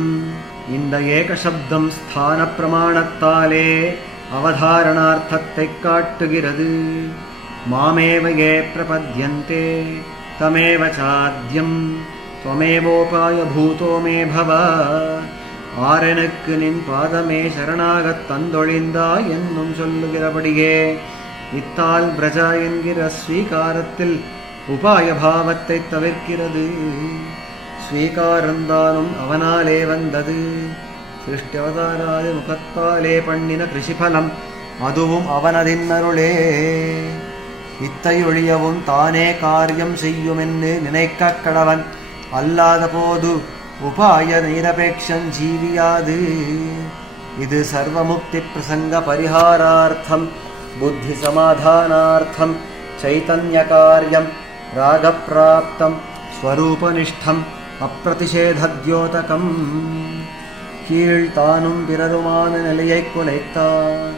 இந்த ஏகசப்தம் ஸ்தான பிரமாணத்தாலே அவதாரணார்த்தத்தை காட்டுகிறது. மாமேவ ஏ பிரபத்யந்தே தமேவ சாத்யம் त्वमेवोपाय भूतो मे भव ஆரெனுக்கு நின் பாதமே சரணாகத் தந்தொழிந்தாய் என்னும் சொல்லுகிறபடியே இத்தால் பிரஜா என்கிற ஸ்வீகாரத்தில் உபாய பாவத்தை தவிர்க்கிறது. ஸ்வீகாரந்தானும் அவனாலே வந்தது. சிருஷ்டி அவதாராதி முகத்தாலே பண்ணின கிருஷிபலம் அதுவும் அவனதின் அருளே. இத்தை ஒழியவும் தானே காரியம் செய்யுமென்னு நினைக்க கடவன். அல்லாத போது உபாய நிரபேட்சம் ஜீவியாது. இது சர்வமுக்தி பிரசங்க பரிஹாரார்த்தம் புத்தி சமாதானார்த்தம் சைதன்ய காரியம் ராகப்பிராப்தம் ஸ்வரூபனிஷ்டம் அப்பிரதிஷேதத்யோதகம். கீழ் தானும் பிறருமான நிலையை குலைத்தான்.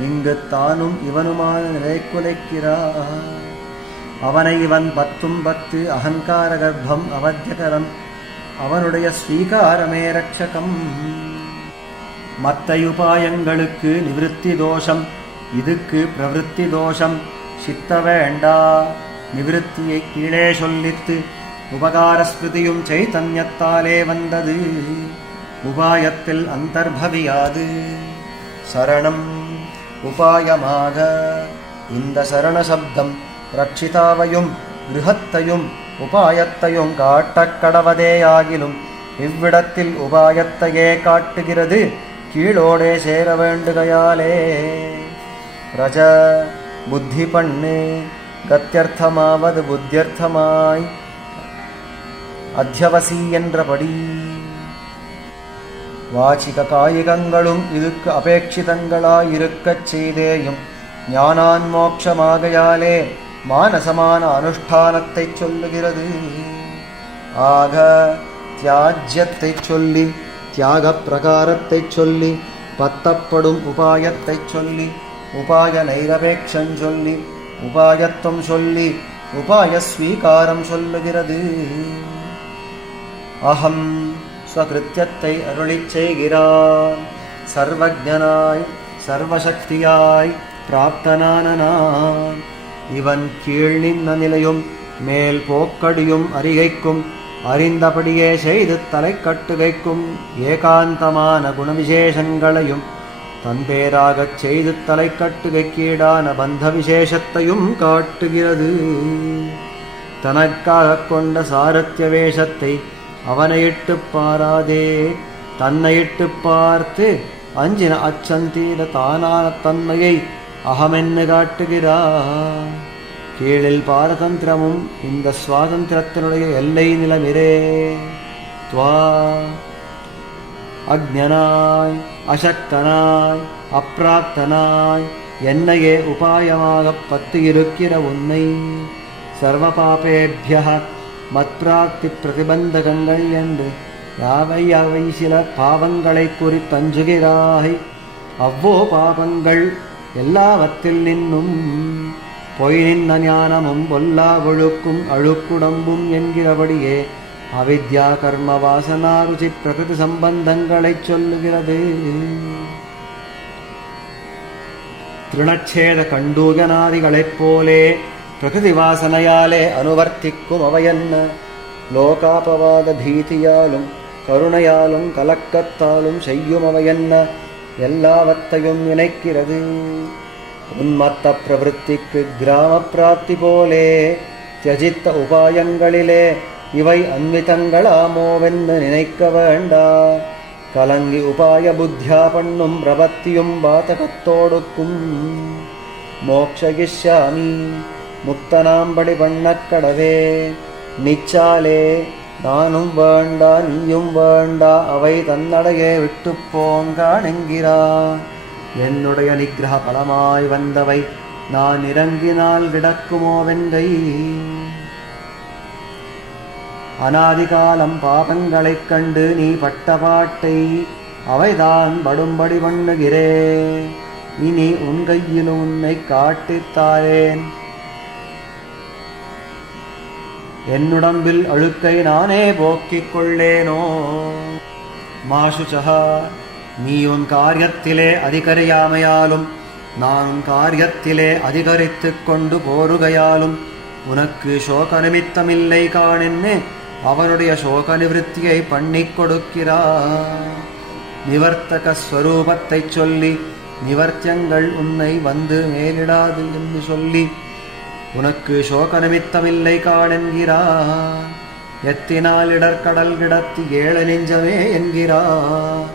இங்கு தானும் இவனுமான நிலை குலைக்கிறார். அவனை இவன் 10 அகங்கார கர்ப்பம் அவத்தியகரம் அவனுடைய ஸ்வீகாரமே ரட்சகம். மத்தையுபாயங்களுக்கு நிவிருத்தி தோஷம், இதுக்கு பிரவருத்தி தோஷம். சித்த வேண்டா நிவிருத்தியை கீழே சொல்லித்து உபகார ஸ்மிருதியும் சைத்தன்யத்தாலே வந்தது, உபாயத்தில் அந்தர்பவியாது. சரணம் உபாயமாக இந்த சரண சப்தம் ரட்சிதாவையும் கிருஹத்தையும் உபாயத்தையும் காட்டக் கடவதேயாகிலும் இவ்விடத்தில் உபாயத்தையே காட்டுகிறது கீழோடே சேர வேண்டுகையாலே. ரஜ புத்தி பண்ணு கத்தியர்த்தமாவது புத்தியர்த்தமாய் அத்தியவசி என்றபடி. வாச்சிக காயிகங்களும் இதுக்கு அபேட்சிதங்களாயிருக்கச் செய்தேயும் ஞானான் மோட்சமாகையாலே மானசமான அனுஷ்டானத்தை சொல்லுகிறது. ஆக தியாஜ்யத்தை சொல்லி தியாக பிரகாரத்தை சொல்லி பத்தப்படும் உபாயத்தை சொல்லி உபாய நைரபேட்சம் சொல்லி உபாயத்துவம் சொல்லி உபாய ஸ்வீகாரம் சொல்லுகிறது. அகம் ஸ்வகிருத்தியத்தை அருளிச் செய்கிறான். சர்வஜனாய் சர்வசக்தியாய் பிராப்தனான நான் இவன் கீழ் நின்ன நிலையும் மேல் போக்கடியும் அறிகைக்கும் அறிந்தபடியே செய்து தலை கட்டுகைக்கும் ஏகாந்தமான குணவிசேஷங்களையும் தன்பேராகச் செய்து தலை கட்டுகைக்கீடான பந்த விசேஷத்தையும் காட்டுகிறது. தனக்காக கொண்ட சாரத்திய வேஷத்தை அவனையிட்டு பாராதே தன்னையிட்டு பார்த்து அஞ்சின அச்சந்தீர தானான தன்மையை அகமென்னு காட்டுகிறார். கீழில் பாரதந்திரமும் இந்த சுவாதந்திரத்தினுடைய எல்லை நிலமிரே. துவா அக்ஞனாய் அசக்தனாய் அப்பிராப்தனாய் என்னையே உபாயமாகப் பத்து இருக்கிற உன்னை சர்வ பாபேபிய மத்பிராப்தி பிரதிபந்தகங்கள் என்று யாவை யாவை சில பாவங்களை குறித்தஞ்சுகிறாய். அவ்வோ பாபங்கள் எல்லாவற்றில் நின்னும் பொய் நின்ன ஞானமும் பொல்லா ஒழுக்கும் அழுக்குடம்பும் என்கிறபடியே அவித்யா கர்ம வாசனா ருச்சி பிரகிருதி சம்பந்தங்களைச் சொல்லுகிறது. திருணச்சேத கண்டூகனாதிகளைப் போலே பிரகிருதி வாசனையாலே அனுவர்த்திக்கும் அவையன்ன லோகாபவாத பீதியாலும் கருணையாலும் கலக்கத்தாலும் செய்யும் அவையன்ன எல்லாவற்றையும் நினைக்கிறது. உன்மத்த பிரவருத்திக்கு கிராம பிராப்தி போலே தியஜித்த உபாயங்களிலே இவை அன்விதங்களாமோவென்று நினைக்க வேண்டா. கலங்கி உபாய புத்தியா பண்ணும் பிரபத்தியும் பாதகத்தோடுக்கும். மோக்ஷயிஷ்யாமி முக்தனாம்படி பண்ணக்கடவே நிச்சாலே நானும் வேண்டா நீயும் வேண்டா அவை தன்னடையே விட்டு போங்கானென்கிறான். என்னுடைய நிகிரக பலமாய் வந்தவை நான் இறங்கினால் கிடக்குமோ வெங்கை. அநாதிகாலம் பாபங்களைக் கண்டு நீ பட்ட பாட்டை அவைதான் படும்படி பண்ணுகிறே. இனி உன் கையில் உன்னை காட்டித்தாரேன். என்னுடம்பில் அழுக்கை நானே போக்கிக் கொள்ளேனோ. மாசுச்சா நீ உன் காரியத்திலே அதிகரியாமையாலும் நான் உன் காரியத்திலே அதிகரித்து கொண்டு போருகையாலும் உனக்கு சோக நிமித்தமில்லை காணென்னு அவனுடைய சோக நிவர்த்தியை பண்ணிக் கொடுக்கிறார். நிவர்த்தக ஸ்வரூபத்தை சொல்லி நிவர்த்தியங்கள் உன்னை வந்து மேலிடாது என்று சொல்லி உனக்கு சோக நிமித்தமில்லை காணென்கிறார். எத்தினால் இடர்கடல் கிடத்தி ஏழு நெஞ்சமே என்கிறார்.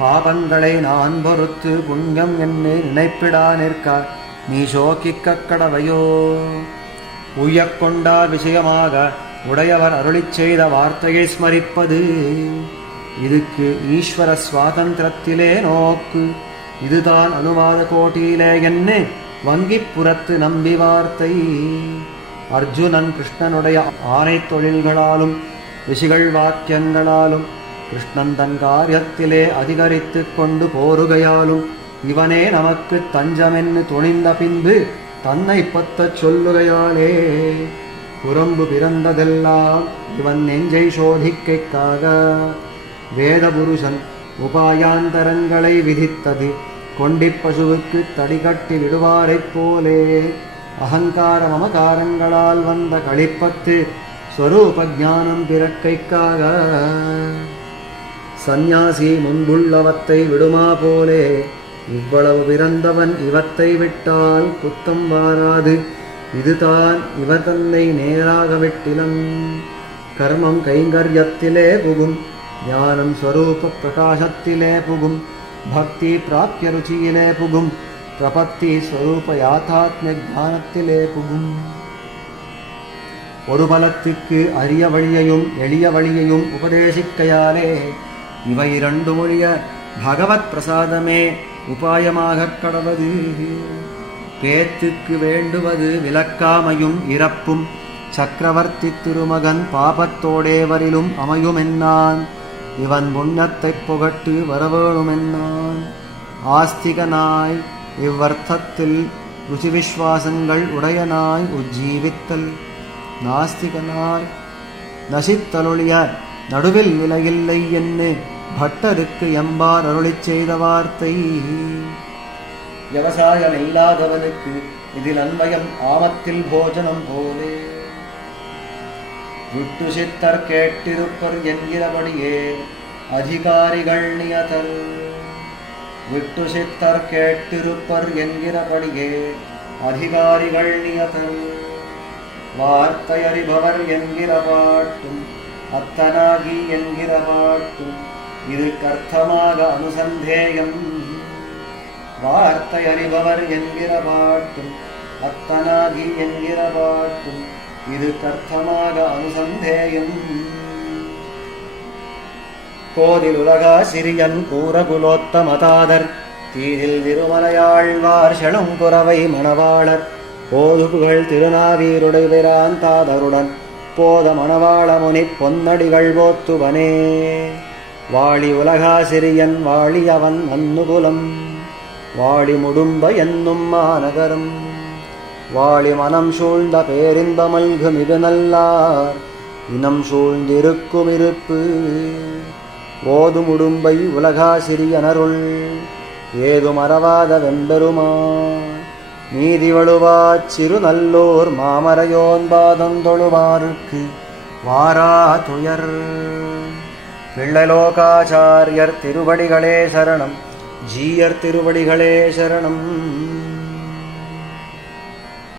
பாபங்களை நான் பொறுத்து புண்ணியம் என்று நினைப்பிடா நிற்கார் நீ சோகிக்க கடவையோ. உய்யக்கொண்டார் விஷயமாக உடையவர் அருளிச் செய்த வார்த்தையை ஸ்மரிப்பது. இதுக்கு ஈஸ்வர சுவாதந்திரத்திலே நோக்கு. இதுதான் அனுவாத கோட்டியிலே என்ன வங்கிப்புறத்து நம்பி வார்த்தை. அர்ஜுனன் கிருஷ்ணனுடைய ஆணை தொழில்களாலும் ரிஷிகள் வாக்கியங்களாலும் கிருஷ்ணன் தன் காரியத்திலே அதிகரித்து கொண்டு போருகையாலும் இவனே நமக்கு தஞ்சமென்னு துணிந்த பின்பு தன்னை பத்தச் சொல்லுகையாலே புறம்பு பிறந்ததெல்லாம் இவன் நெஞ்சை சோதிக்கைக்காக வேத புருஷன் உபாயாந்தரங்களை விதித்தது கொண்டிப் பசுவுக்கு தடிகட்டி விடுவாரைப் போலே அகங்கார மமகாரங்களால் வந்த களிப்பத்து ஸ்வரூப ஞானம் பிறக்கைக்காக சந்நியாசி முன்புள்ளவத்தை விடுமா போலே இவ்வளவு பிறந்தவன் இவத்தை விட்டால் குத்தம் வாராது. இதுதான் இவர் தன்னை நேராக விட்டிலம். கர்மம் கைங்கரியத்திலே புகும், ஞானம் ஸ்வரூப பிரகாசத்திலே புகும், பக்தி பிராப்திய ருச்சியிலே புகும், பிரபத்தி ஸ்வரூப யாத்தாத்மிய ஞானத்திலே புகும். ஒரு பலத்துக்கு அரிய வழியையும் எளிய வழியையும் உபதேசிக்கையாலே இவை இரண்டு மொழிய பகவத் பிரசாதமே உபாயமாகக் கடவது. பேத்துக்கு வேண்டுவது விலக்காமையும் இறப்பும், சக்கரவர்த்தி திருமகன் பாபத்தோடேவரிலும் அமையுமென்னான். இவன் புண்ணியத்தைப் புகட்டு வரவேணுமென்னான். ஆஸ்திகனாய் இவ்வர்த்தத்தில் ருச்சி விஸ்வாசங்கள் உடையனாய் உஜ்ஜீவித்தல், நாஸ்திகனாய் நசித்தலொழிய நடுவில் நிலையில்லை என்று பட்டருக்கு எம்பார் அருளிச் செய்த வார்த்தை. விவசாயம் இல்லாதவனுக்கு இதில் அன்வயம் ஆமத்தில் போஜனம் போலே. விட்டு சித்தர் கேட்டிருப்பர் என்கிறபடியே அதிகாரிகள் நியதல். விட்டு சித்தர் கேட்டிருப்பர் என்கிறபடியே அதிகாரிகள் நியதல். வார்த்தை அறிபவர் என்கிற பாட்டும் அத்தனாகி என்கிற பாட்டும் இது கர்த்தமாக அனுசந்தேயம். வார்த்தை அறிபவர் என்கிற பாட்டும் அத்தனாகி என்கிற பாட்டும் இது கர்த்தமாக அனுசந்தேயம். கோதில் உலகா சிறியன் கூறகுலோத்தமதாதர் தீதில் திருமலையாழ்வார் செழுங்குறவை மணவாளர் போதுபுகழ் திருநாவீருடைவிரான் தாதருடன் போத மணவாள முனி பொன்னடிகள் போத்துவனே. வாழி உலகா சிறியன் வாழி அவன் அன்னுகுலம், வாழி முடும்ப என்னும் மாநகரம், வாழி மனம் சூழ்ந்த பேரின்பமல்கு மிகு நல்லார் இனம் சூழ்ந்திருக்கும் இருப்பு. ஓது முடும்பை உலகா சிறியனருள் ஏது மறவாத வெம்பெருமான். நீதி வழுவாச் சிறு நல்லோர் மாமரையோன் பாதம் தொழுவாருக்கு வாரா துயர். பிள்ளலோகாச்சாரியர் திருவடிகளே சரணம், ஜீயர் திருவடிகளே சரணம்.